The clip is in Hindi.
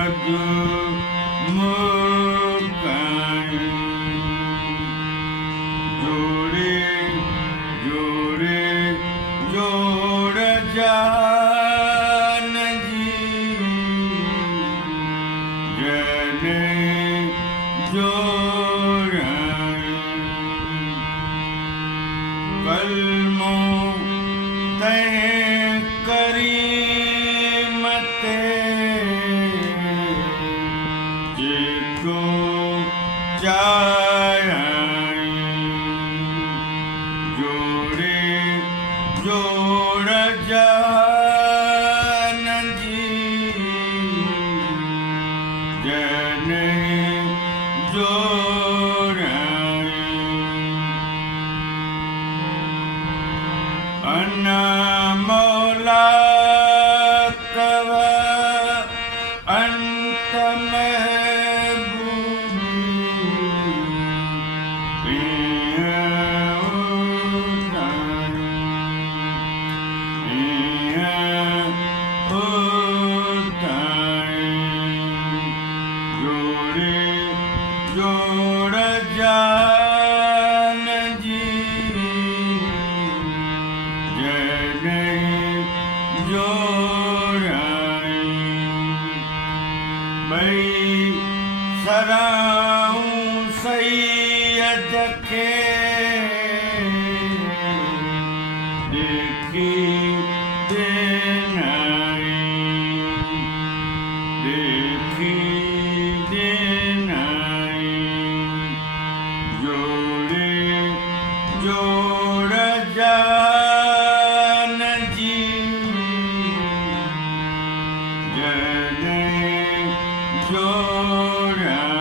मधु मुकाई जोड़े जोड़े जोड़ जान जी जने जोड़ाई कलमो तह करीमते जिको चायाई जोड़े जोड़ जान जी जने जोड़ाई अन्ना मौला कव अंत महबूबी जोड़े जोड़ जान जी जने जोड़ाई भई सराऊं सैयद के देखी देनाई देखी देनाई जोड़े जोड़ जान जी जने जोड़ाई